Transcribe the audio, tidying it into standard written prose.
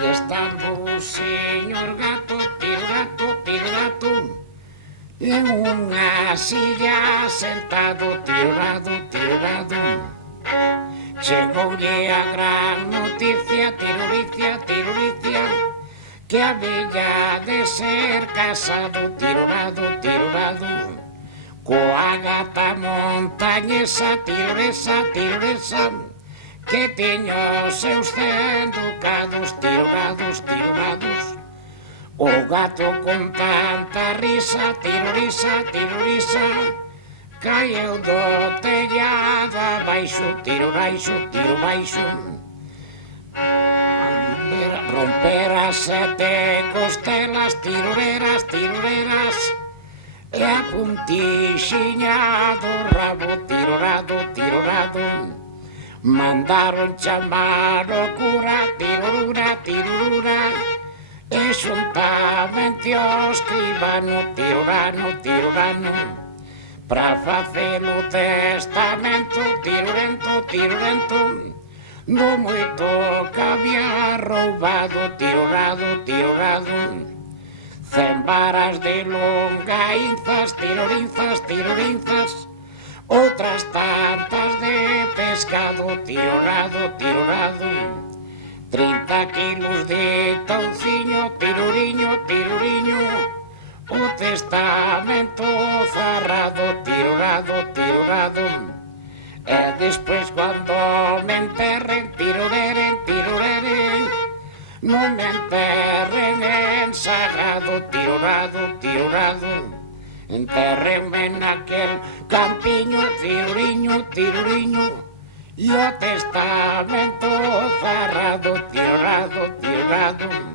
E estando o señor gato, tiro gato, en unha silla sentado, tiro gado. Chegoulle a gran noticia, tiruricia, que había de ser casado, tiro gado, coa gata montañesa, tiroresa, que tiña os seus 100 ducados, tiro gados. O gato con tanta risa, tirorisa, caeu do tellado abaixo, tiro baixo. Romper as 7 costelas, tiroreras, e a puntixiña do rabo, tiro rado. Mandaron chamar o cura, tirurura, e xuntamente o escribano, tirurano, pra facer o testamento, tirurento, no moito que había roubado, tiro rado, 100 varas de longainzas, tirorinzas, outras tantas de pescado, tiro rado, 30 kilos de touciño, tiruriño, o testamento zarrado, tiro rado, e despois cando me enterren, tiroreren, non me enterren en sagrado, tiro rado, enterrenme naquel campiño, tiruriño, e o testamento zarrado, tiro rado.